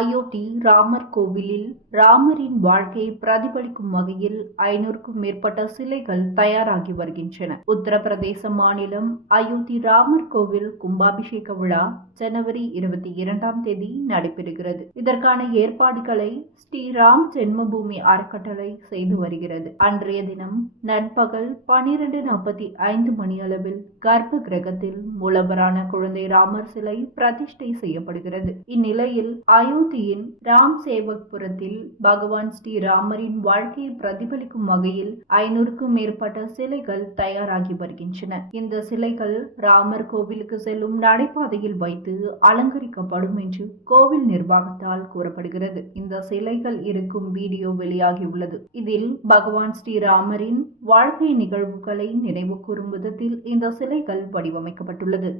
அயோத்தி ராமர் கோவிலில் ராமரின் வாழ்க்கையை பிரதிபலிக்கும் வகையில் 500க்கும் மேற்பட்ட சிலைகள் தயாராகி வருகின்றன. உத்தரப்பிரதேச மாநிலம் அயோத்தி ராமர் கோவில் கும்பாபிஷேக விழா ஜனவரி 22ஆம் தேதி நடைபெறுகிறது. இதற்கான ஏற்பாடுகளை ஸ்ரீராம் ஜென்மபூமி அறக்கட்டளை செய்து வருகிறது. அன்றைய தினம் நண்பகல் 12:45 மணியளவில் கர்ப்ப கிரகத்தில் மூலவரான குழந்தை ராமர் சிலை பிரதிஷ்டை செய்யப்படுகிறது. இந்நிலையில் அயோத்தியின் ராம் சேவக்புரத்தில் பகவான் ஸ்ரீராமரின் வாழ்க்கையை பிரதிபலிக்கும் வகையில் 500க்கும் மேற்பட்ட சிலைகள் தயாராகி வருகின்றன. இந்த சிலைகள் ராமர் கோவிலுக்கு செல்லும் நடைபாதையில் வைத்து அலங்கரிக்கப்படும் என்று கோவில் நிர்வாகத்தால் கூறப்படுகிறது. இந்த சிலைகள் இருக்கும் வீடியோ வெளியாகியுள்ளது. இதில் பகவான் ஸ்ரீராமரின் வாழ்க்கை நிகழ்வுகளை நினைவு கூறும் விதத்தில் இந்த சிலைகள் வடிவமைக்கப்பட்டுள்ளது.